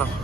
நம்ம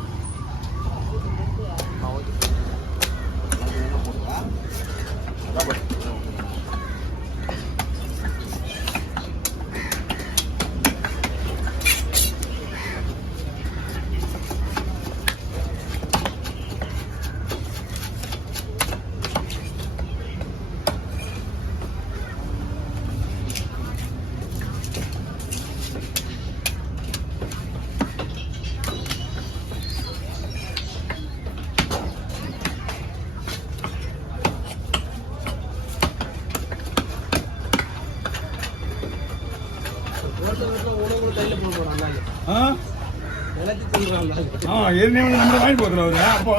வாங்கி போகிறோம் அப்போ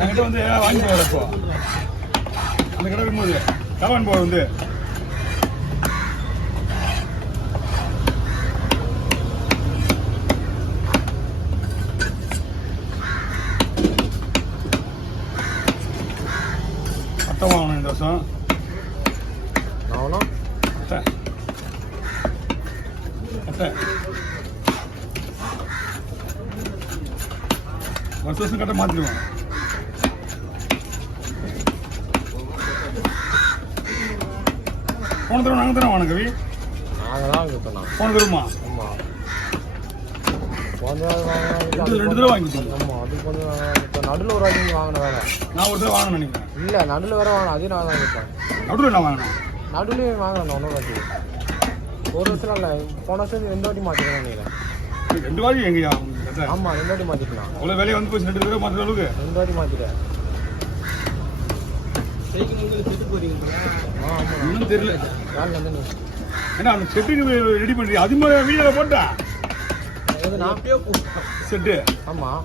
என்கிட்ட வந்து வாங்கி போகிற அப்போ அந்த கடை இருக்கும்போது கவான் போகிற வந்து அட்டை வாங்கணும் இந்த வருஷம் வருஷம் கட்ட மாற்றிடுவோம். போன தடவை நாங்கள் தானே வாங்க கவி போன தருமா ரெண்டு தடவை வாங்கி நடுவில் ஒரு வாங்கி வாங்கின வேலை நான் ஒரு தடவை வாங்கணும் நினைக்கிறேன். இல்லை நடுவில் வேற வாங்கணும் அதையும் நான் வாங்கிட்டேன். நடுவில் நான் வாங்கினேன் நடுவில் வாங்கினேன் ஒன்றும் வாட்டி ஒரு வருஷம் இல்லை போன வருஷம் 2 வாட்டி மாற்றிக்கிறேன் நினைக்கிறேன். 2 வாட்டி எங்கயா? ஆமாம் 2 வாட்டி மாற்றிக்கலாம். அவ்வளோ வேலையை வந்து போய் 2 தடவை மாற்ற அளவுக்கு 2 வாட்டி மாற்றிட்டேன். இன்னும் தெரியல ஏன்னா அந்த செட்டுக்கு ரெடி பண்ணி அது மாதிரி வீடியோவில் போட்டேன் செட்டு. ஆமாம்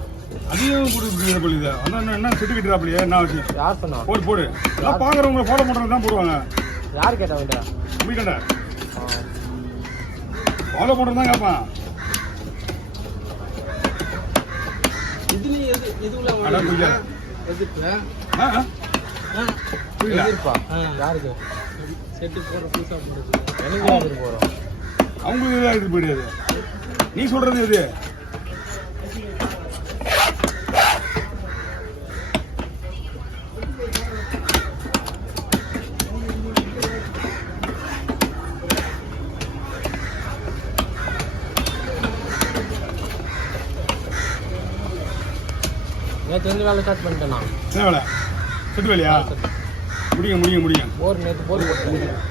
அதையும் போட்டு அதான் என்ன செட்டு கட்டுறாப்லையே என்ன விஷயம்? யார் சொன்னா? போடு எல்லாம் பார்க்குறவங்க ஃபாலோ பண்ணுறது தான் போடுவாங்க. யார் கேட்டா? அப்படி கேட்டேன் ஃபாலோ பண்ணுறது தான் கேட்பான். அவங்களுக்கு இது போயிடாது. நீ சொல்றது எது? நேற்று வேலை ஸ்டார்ட் பண்ணிட்டேன். என்ன வேலை? செட்டு வேலையா? முடியும் போர் நேற்று போர் போட்டேன்.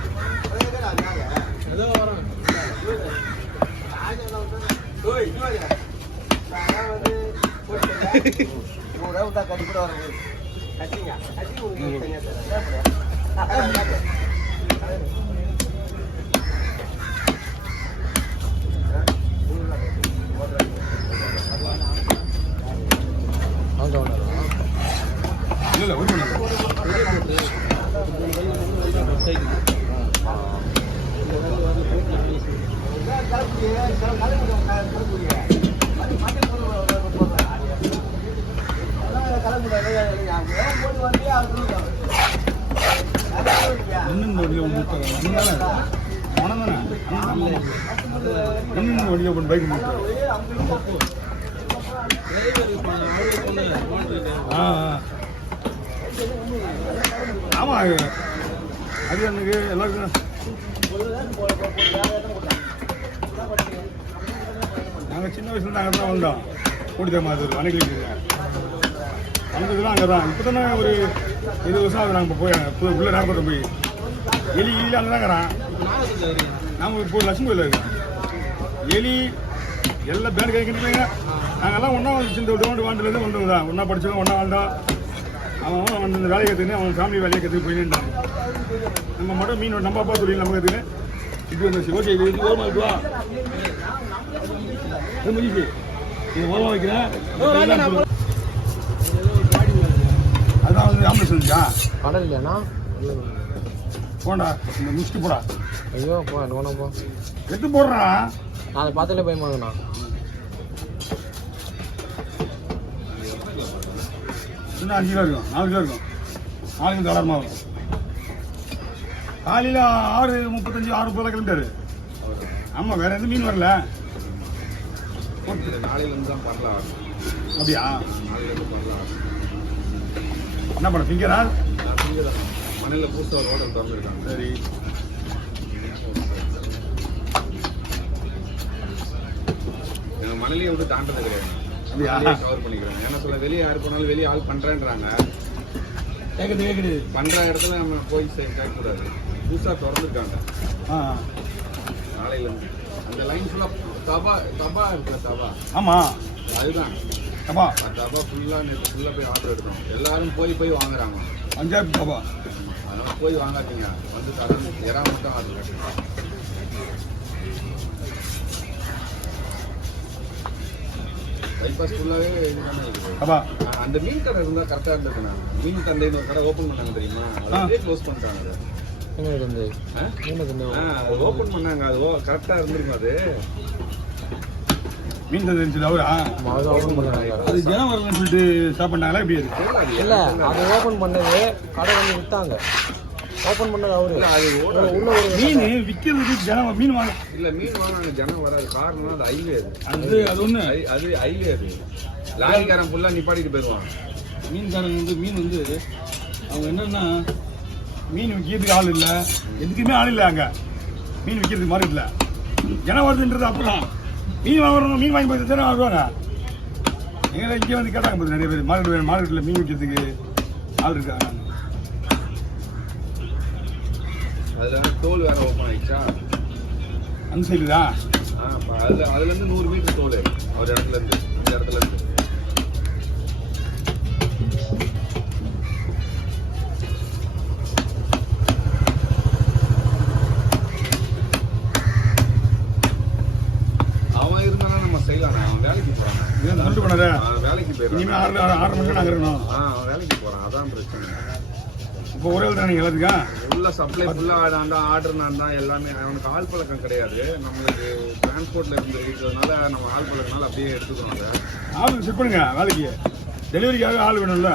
இல்லை ஒரு பைக் ஆமா அது எனக்கு எல்லாருக்கும் நாங்கள் சின்ன வயசுல அங்கே தான் வந்தோம். கூட்டித்த மாதிரி அன்னைக்கு வந்ததுலாம் அங்கே தான். இப்போ தானே ஒரு 20 வருஷம் ஆகுது. நாங்கள் போய் உள்ள நாகப்பட்டினம் போய் எலி அங்கே தான் இருக்கிறான். நாங்கள் இப்போ லட்சுமி கோயில் இருக்கோம். எலி எல்லாம் பேர் கேட்குறீங்க. நாங்கள்லாம் ஒன்றா சின்ன வாண்டிலேருந்து வந்தவங்க தான். ஒன்றா படித்தவங்க ஒன்றா வாழ்ந்தோம். அவன் வந்து இந்த வேலையை கற்றுக்கினு அவன் ஃபேமிலி வேலையை கற்றுக்கு போயிட்டான். நம்ம மட்டும் மீன் நம்ம அப்பா தொழில் நம்ம கற்றுக்கினு இது வந்துச்சு. ஓகே இது ஓரமாக இருக்குவா முடிஞ்சு இது ஓரமாக வைக்கிறேன். அதுதான் வந்து ஆம்புலன்ஸ் வந்துச்சா கடல் இல்லையாண்ணா? போண்டா இந்த முடிச்சுட்டு போடா. ஐயோ போ ஒன்றும் போ எடுத்து போடுறா. நான் அதை பார்த்தாலே பயமாங்கண்ணா. இன்னும் 5 கிலோ இருக்கும், 4 கிலோ இருக்கும். 4 கிலோ தளரமாக இருக்கும். காலையில் 6:35 6:30 கிளம்பிட்டாரு. ஆமாம் வேறு எந்த மீன் வரல. நாளையிலேருந்து தான் பண்ணலாம். அப்படியா? நாளையிலேருந்து பண்ணலாம். என்ன பண்ண திங்கிறா? நான் திங்கதான் மணலில் புதுசாக ஒரு ஹோட்டல் திறந்துருக்காங்க. சரி. எங்கள் மணலியை விட்டு தாண்டது கிடையாது. அப்படியா? கவர் பண்ணிக்கிறேன். ஏன்னா சொல்ல வெளியே யார் போனாலும் வெளியே ஆள் பண்ணுறேன்றாங்க. கேட்குது. பண்ணுற இடத்துல நம்ம போய் கேட்கக்கூடாது. புதுசாக திறந்துருக்காங்க நாளையிலேருந்து. அந்த லைன் ஃபுல்லாக தபா இருக்குல்ல, தபா. ஆமாம், அதுதான் தபா. தபா ஃபுல்லாக நேற்று ஃபுல்லாக போய் ஆர்டர் எடுத்தோம். எல்லாரும் போய் வாங்குறாங்க. பஞ்சாப் தபா. அதனால் போய் வாங்காதீங்க. வந்து தரம் இறா மட்டும் ஆர்டர் எடுத்துங்க. பைபாஸ் ஃபுல்லாகவே இதுதானே இருக்குது. தபா. அந்த மீன் கடை இருந்தால் கரெக்டாக இருந்ததுண்ணா. மீன் சந்தைன்னு ஒரு கடை ஓப்பன் பண்ணாங்க தெரியுமா? அதே க்ளோஸ் பண்ணிட்டாங்க. அது அது ஓப்பன் பண்ணாங்க. அது கரெக்டாக இருந்திருக்கும். அது மீன் தந்தை இருந்துச்சு அவரா? அது ஜனம் வரலன்னு சொல்லிட்டு ஸ்டாப் பண்ணாங்களா? எப்படி இருக்கு? இல்ல, அது ஓபன் பண்ணது கடை வந்து வித்தாங்க. ஓபன் பண்ணது அவரு. அது உள்ள ஒரு மீன் விற்கிறதுக்கு ஜனம் மீன் வாங்க. இல்லை, மீன் வாங்க ஜனம் வராது. காரணம் அது ஹைவே. அது ஒன்று. அது ஹைவே. அது லாரிக்காரன் ஃபுல்லாக நிப்பாட்டிட்டு போயிடுவான். மீன்காரங்க வந்து மீன் வந்து அவங்க என்னன்னா மீன் விற்கிறதுக்கு ஆள் இல்லை, எதுக்குமே ஆள் இல்லை அங்கே. மீன் விற்கிறதுக்கு மாதிரி இல்லை. ஜனம் வருதுன்றது அப்புறம் மீன் வாங்குறவங்க மீன் வாங்கி போய் தானே வருவாங்க. எங்களை இங்கே வந்து கேட்டாங்க போது நிறைய பேர் மார்க்கெட்டில் மீன் விற்கிறதுக்கு ஆள் இருக்காங்க. அதில் தோல் வேற ஓப்பன் ஆயிடுச்சா? அந்த சைடு தான். அதுலேருந்து 100 மீட்டர் தோல் ஒரு இடத்துலேருந்து இந்த இடத்துலேருந்து. அவன் இருந்தானா நம்ம செய்யலாம். அவன் வேலைக்கு போகிறான். சொல்லிட்டு போனாரு வேலைக்கு போயிடுறான். இனிமேல் 6 மணி நாங்கள் இருக்கணும். அவன் வேலைக்கு போகிறான். அதான் பிரச்சனை. இப்போ ஒரே தானே நீங்கள் எல்லாத்துக்கும் ஃபுல்லாக சப்ளை ஃபுல்லாக நான் தான் ஆர்டர் நான் தான் எல்லாமே. அவனுக்கு ஆள் பழக்கம் கிடையாது. நம்மளுக்கு டிரான்ஸ்போர்ட்டில் இருந்து இருக்கிறதுனால நம்ம ஆள் பழக்கனால அப்படியே எடுத்துக்கிறோம். அதை ஆளுக்கு செட் பண்ணுங்க. வேலைக்கு டெலிவரிக்காக ஆள் வேணும்ல.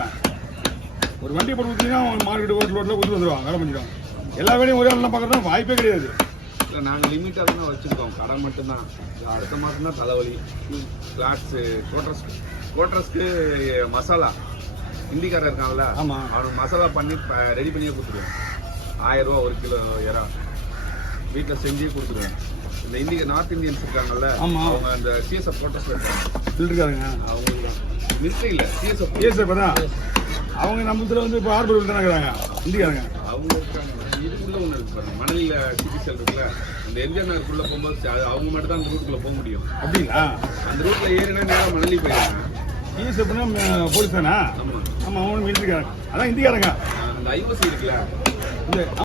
ஒரு வண்டி போட்டு ஊற்றினா மார்க்கெட் ரோட்டில் ஊற்றி வந்துடுவான். வேலை பண்ணிடுவான். எல்லா வேலையும் ஒரே ஆள்லாம் பார்க்குறதா வாய்ப்பே கிடையாது. இல்லை, நாங்கள் லிமிட்டாக தான் வச்சுருக்கோம். கடை மட்டும்தான். அடுத்த மாதம் தான் தலைவலி. ஃப்ளாட்ஸு கோட்ரஸ்க்கு மசாலா ஹிந்திக்காரர் இருக்காங்கல்ல, ஆமாம், அவனுக்கு மசாலா பண்ணி ரெடி பண்ணியே கொடுத்துருவேன். 1000 ரூபா 1 கிலோ இறா வீட்டில் செஞ்சே கொடுத்துருவேன். இந்த நார்த் இந்தியன்ஸ் இருக்காங்கல்ல, அவங்க அந்த சிஎஸ்எஃப் கோட்டர்ஸ் இருக்காங்க. அவங்களுக்கு தான் மிஸ்டே இல்லை. சிஎஸ்எஃப் தான் அவங்க நம்ம இதில் வந்து இப்போ ஆர்பர் தானே இருக்கிறாங்க இந்திக்காரங்க. அவங்க இருக்காங்க. இதுக்குள்ளே ஒன்று இருக்கு பாருங்க, மணலில் சிகிச்சல் இருக்குல்ல, அந்த எம்ஜிஆர் நகருக்குள்ளே போகும்போது அவங்க மட்டும் தான் அந்த ரூட்டுக்குள்ளே போக முடியும். அப்படிங்களா? அந்த ரூட்டில் ஏறினா நேரம் மணலி போயிடுறாங்க. சிஎஸ்எஃப்னா போலீஸ் தானே? ஆமாம் ஆமாம், அவங்க மிலிட்ரிக்காரங்க. அதான் இந்திக்காரங்க. அந்த ஐஓசி இருக்குல்ல, இந்த